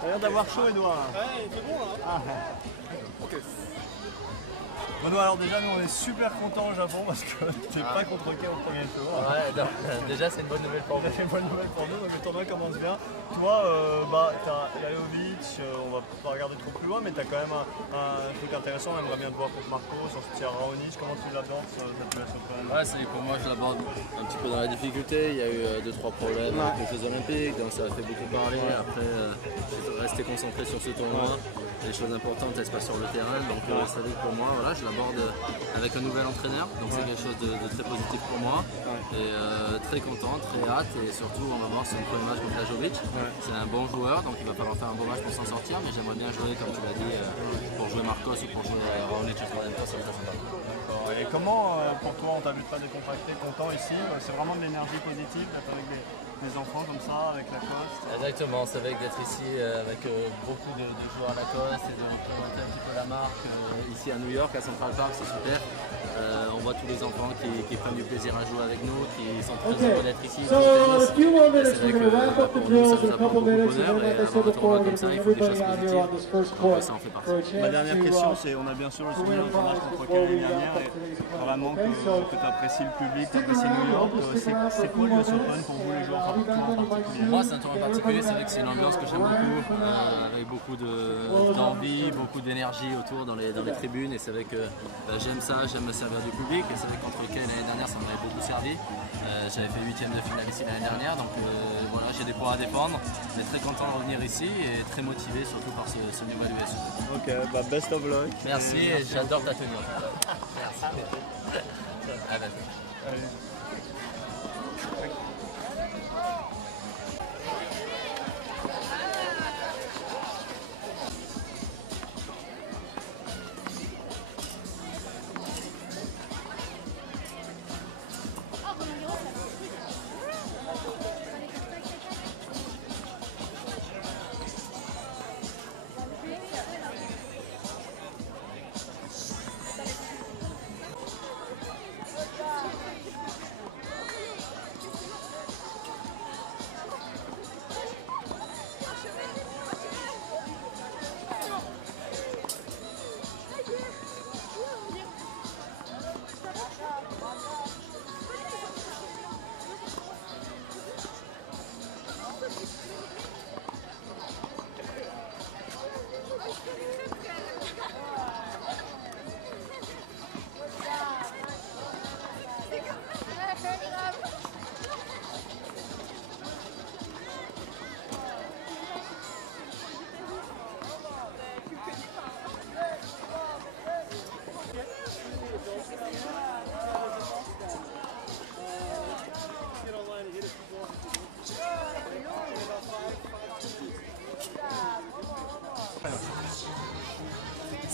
T'as l'air d'avoir chaud, Edouard. Ouais, il fait bon là. Ah. Ok. Bon, alors déjà, nous on est super contents au Japon parce que t'es pas contre qui au premier tour. Ouais, non, déjà c'est une bonne nouvelle pour nous. C'est une bonne nouvelle pour nous, donc le tournoi commence bien. Toi, t'as Lajovic, on va pas regarder trop plus loin, mais t'as quand même un truc intéressant. On aimerait bien te voir contre Marcos, ensuite il y a Raonic. Comment tu l'abordes cette US Open? Ouais, pour moi je l'aborde un petit peu dans la difficulté. Il y a eu 2-3 problèmes avec les Jeux Olympiques, donc ça a fait beaucoup parler. Après, je suis resté concentré sur ce tournoi. Les choses importantes elles se passent sur le terrain, donc ça veut dire pour moi, voilà, je l'aborde avec un nouvel entraîneur, donc c'est quelque chose de très positif pour moi. Et très content, très hâte, et surtout on va voir son premier match contre Lajovic. C'est un bon joueur, donc il va falloir faire un bon match pour s'en sortir, mais j'aimerais bien jouer, comme tu l'as dit, pour jouer Marcos ou pour jouer Raonic au troisième tour, ça va être sympa. Et comment, pour toi, on t'a vu pas décontracté, content ici? C'est vraiment de l'énergie positive d'être avec des enfants comme ça, avec Lacoste? Exactement, c'est vrai que d'être ici avec beaucoup de joueurs à Lacoste et de représenter un petit peu la marque ici à New York, à Central Park, c'est super. On voit tous les enfants qui prennent du plaisir à jouer avec nous, qui sont très heureux d'être ici. So in a few more minutes, we're going to wrap up the drills in a couple minutes, and then, like I said before, we're going to bring everybody out here on this first court for a chance Ma dernière question, to c'est on a bien sûr le souvenir de ton match contre Kelly l'année dernière et vraiment que tu apprécies le public, tu apprécies New York. C'est quoi l'US Open pour vous les joueurs, enfin pour toi en particulier? Moi, c'est un tournoi particulier, c'est vrai que c'est une ambiance que j'aime beaucoup, avec beaucoup d'envie, beaucoup d'énergie autour dans les tribunes, et c'est vrai que j'aime ça, j'aime me servir du public, et c'est vrai que contre lequel l'année dernière ça m'avait beaucoup servi. J'avais fait 8e de finale ici l'année dernière, donc voilà, j'ai des points à défendre, mais très content de revenir ici et très motivé surtout par ce nouvel US. Ok, bah best of luck. Merci, et j'adore ta tenue. Merci. À bientôt.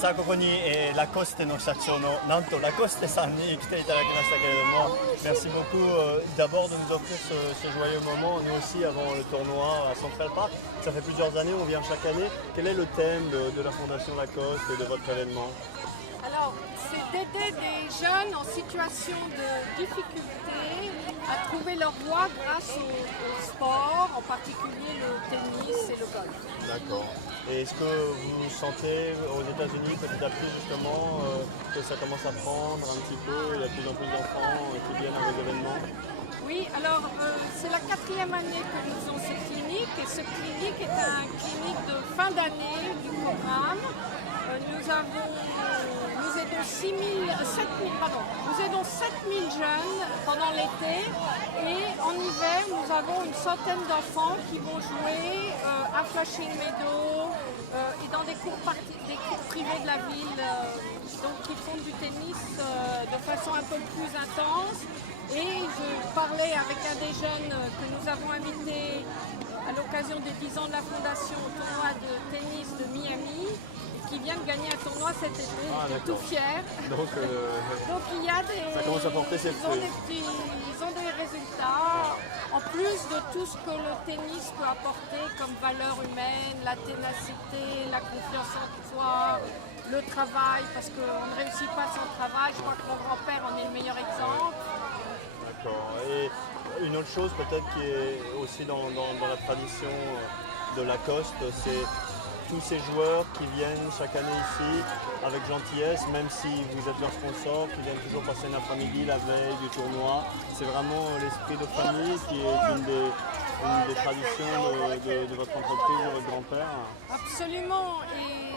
Sa a ここに、ラコステの社長のなんとラコステさんに来ていただきましたけれども、merci beaucoup d'abord de nous offrir ce joyeux moment, nous aussi avant le tournoi à Central Park. Ça fait plusieurs années, on vient chaque année. Quel est le thème de la Fondation Lacoste et de votre événement? Alors, c'est d'aider des jeunes en situation de difficulté à trouver leur voie grâce au sport, en particulier le tennis et le golf. D'accord. Et est-ce que vous sentez aux États-Unis petit à petit justement que ça commence à prendre un petit peu, il y a de plus en plus d'enfants qui viennent à vos événements? Oui, alors c'est la 4e année que nous faisons cette clinique, et cette clinique est une clinique de fin d'année du programme. Nous aidons 7000 jeunes pendant l'été, et en hiver nous avons une centaine d'enfants qui vont jouer à Flushing Meadow et dans des cours privés de la ville, donc qui font du tennis de façon un peu plus intense. Et je parlais avec un des jeunes que nous avons invité à l'occasion des 10 ans de la fondation au tournoi de tennis de Miami, qui vient de gagner un tournoi cet été. J'étais tout fier. Donc il y a ça commence à porter ses fruits. Ils ont des résultats, en plus de tout ce que le tennis peut apporter comme valeur humaine, la ténacité, la confiance en soi, le travail, parce qu'on ne réussit pas sans travail. Je crois que mon grand-père en est le meilleur exemple. D'accord. Et une autre chose peut-être qui est aussi dans la tradition de Lacoste, c'est tous ces joueurs qui viennent chaque année ici avec gentillesse, même si vous êtes leur sponsor, qui viennent toujours passer un après-midi la veille du tournoi. C'est vraiment l'esprit de famille qui est une des traditions de votre entreprise, de votre grand-père. Absolument. Et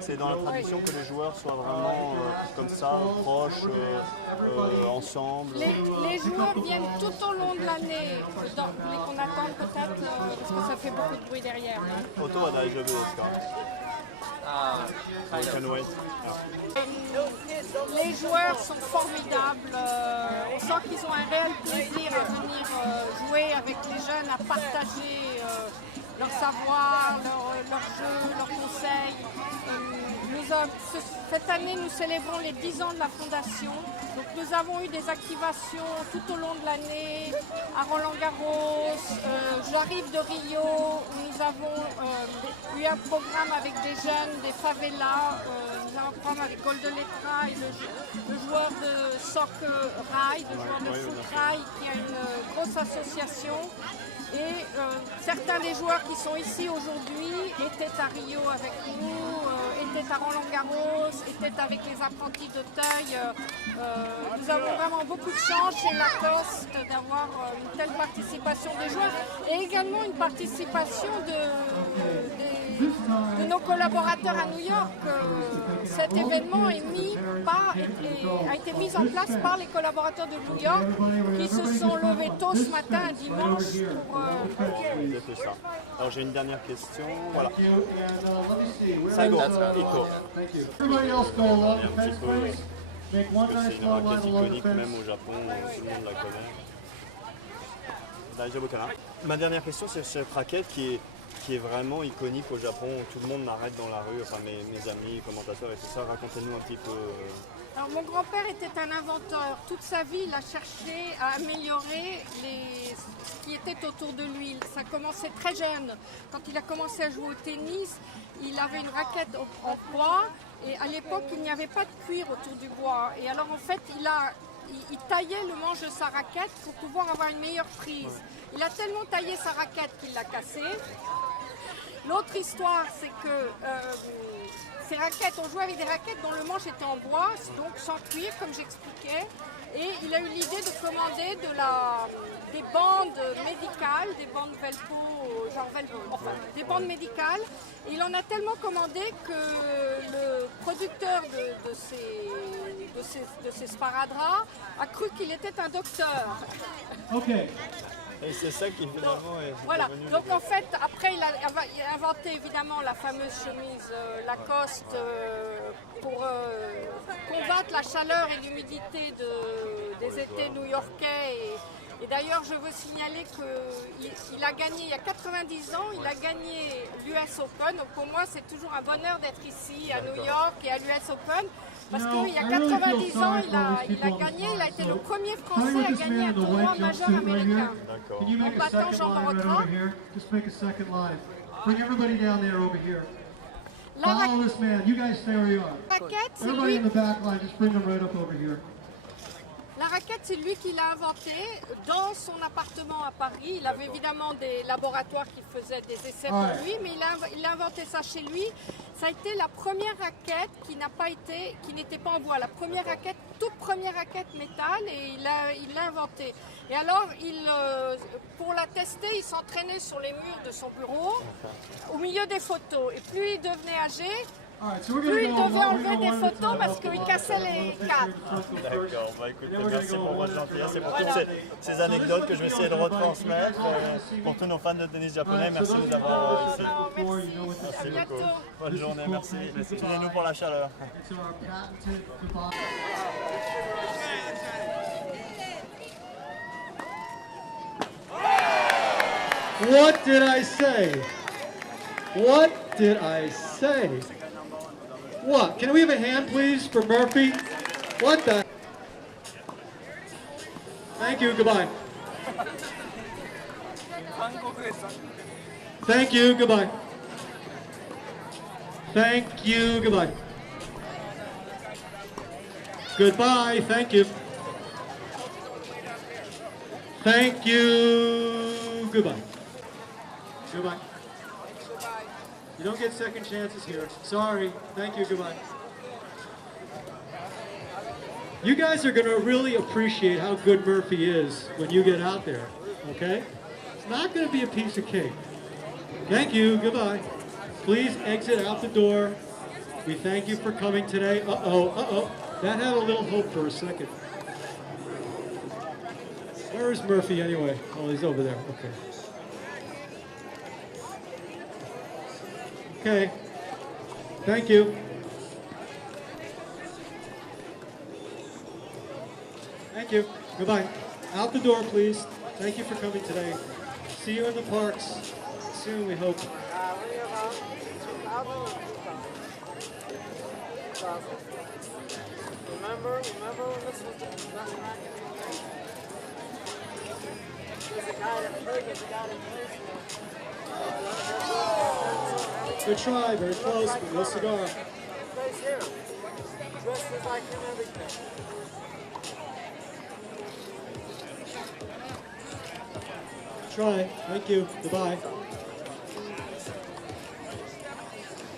c'est dans la tradition que les joueurs soient vraiment comme ça, proches, ensemble. Les joueurs viennent tout au long de l'année, qu'on attend peut-être, parce que ça fait beaucoup de bruit derrière. Les joueurs sont formidables, on sent qu'ils ont un réel plaisir à venir jouer avec les jeunes, à partager leur savoir, leur jeu, leurs conseils. Cette année, nous célébrons les 10 ans de la Fondation. Donc, nous avons eu des activations tout au long de l'année à Roland-Garros. J'arrive de Rio où nous avons eu un programme avec des jeunes, des favelas. Nous avons un programme avec Goldeletta et le joueur de soccer Rai, le joueur de foot Rai, qui a une grosse association. Et certains des joueurs qui sont ici aujourd'hui étaient à Rio avec nous, étaient à Roland-Garros, étaient avec les apprentis d'Auteuil. Nous avons vraiment beaucoup de chance chez Lacoste d'avoir une telle participation des joueurs et également une participation de nos collaborateurs à New York. Cet événement a été mis en place par les collaborateurs de New York qui se sont levés tôt ce matin, un dimanche, pour ça. Alors j'ai une dernière question. Voilà. Sago, Ito. C'est une raquette iconique même au Japon, tout le monde la connaît. Ma dernière question, c'est cette raquette qui est vraiment iconique au Japon. Tout le monde m'arrête dans la rue, enfin mes amis, commentateurs et tout ça. Racontez-nous un petit peu. Alors, mon grand-père était un inventeur. Toute sa vie, il a cherché à améliorer ce qui était autour de lui. Ça commençait très jeune. Quand il a commencé à jouer au tennis, il avait une raquette en bois et à l'époque, il n'y avait pas de cuir autour du bois. Et alors, en fait, il taillait le manche de sa raquette pour pouvoir avoir une meilleure prise. Il a tellement taillé sa raquette qu'il l'a cassée. L'autre histoire, c'est que ces raquettes, on jouait avec des raquettes dont le manche était en bois, donc sans cuir, comme j'expliquais. Et il a eu l'idée de commander des bandes médicales, des bandes Velpo, des bandes médicales. Et il en a tellement commandé que le producteur de ces sparadraps a cru qu'il était un docteur. Okay. Et c'est ça qui finalement est voilà. devenu... Donc en fait, après il a inventé évidemment la fameuse chemise Lacoste pour combattre la chaleur et l'humidité des étés new-yorkais. Et d'ailleurs, je veux signaler qu'il a gagné, il y a 90 ans, il a gagné l'US Open. Donc pour moi, c'est toujours un bonheur d'être ici à New York et à l'US Open. Parce qu'il y a 90 ans, il a gagné, il a été le premier Français à gagner un tournoi majeur américain. En battant Jean Barrotra. La raquette, c'est lui. La raquette, c'est lui qui l'a inventée dans son appartement à Paris. Il avait évidemment des laboratoires qui faisaient des essais pour lui, mais il a inventé ça chez lui. Ça a été la première raquette qui n'était pas en bois. La première raquette, toute première raquette métal, et il l'a inventée. Et alors, pour la tester, il s'entraînait sur les murs de son bureau, au milieu des photos. Et plus il devenait âgé, plus il devait enlever des photos parce qu'il cassait les cadres. D'accord, bah écoutez, merci pour votre gentillesse et pour toutes ces anecdotes que je vais essayer de retransmettre pour tous nos fans de tennis japonais. Merci de nous avoir ici. Merci beaucoup. Bonne journée, merci. Excusez-nous pour la chaleur. What did I say? What did I say? What? Can we have a hand, please, for Murphy? What the? Thank you, goodbye. Thank you, goodbye. Thank you, goodbye. Goodbye, thank you. Thank you. Goodbye. Goodbye. You don't get second chances here. Sorry. Thank you. Goodbye. You guys are going to really appreciate how good Murphy is when you get out there, okay? It's not going to be a piece of cake. Thank you. Goodbye. Please exit out the door. We thank you for coming today. Uh-oh. That had a little hope for a second. Where is Murphy anyway? Oh, he's over there. Okay. Okay. Thank you. Thank you. Goodbye. Out the door, please. Thank you for coming today. See you in the parks soon, we hope. Remember when this was the there's a guy that plays, there's a guy that plays. Good try, very close, but no cigar. Plays here. Dresses like him, everything. Try. Thank you. Goodbye.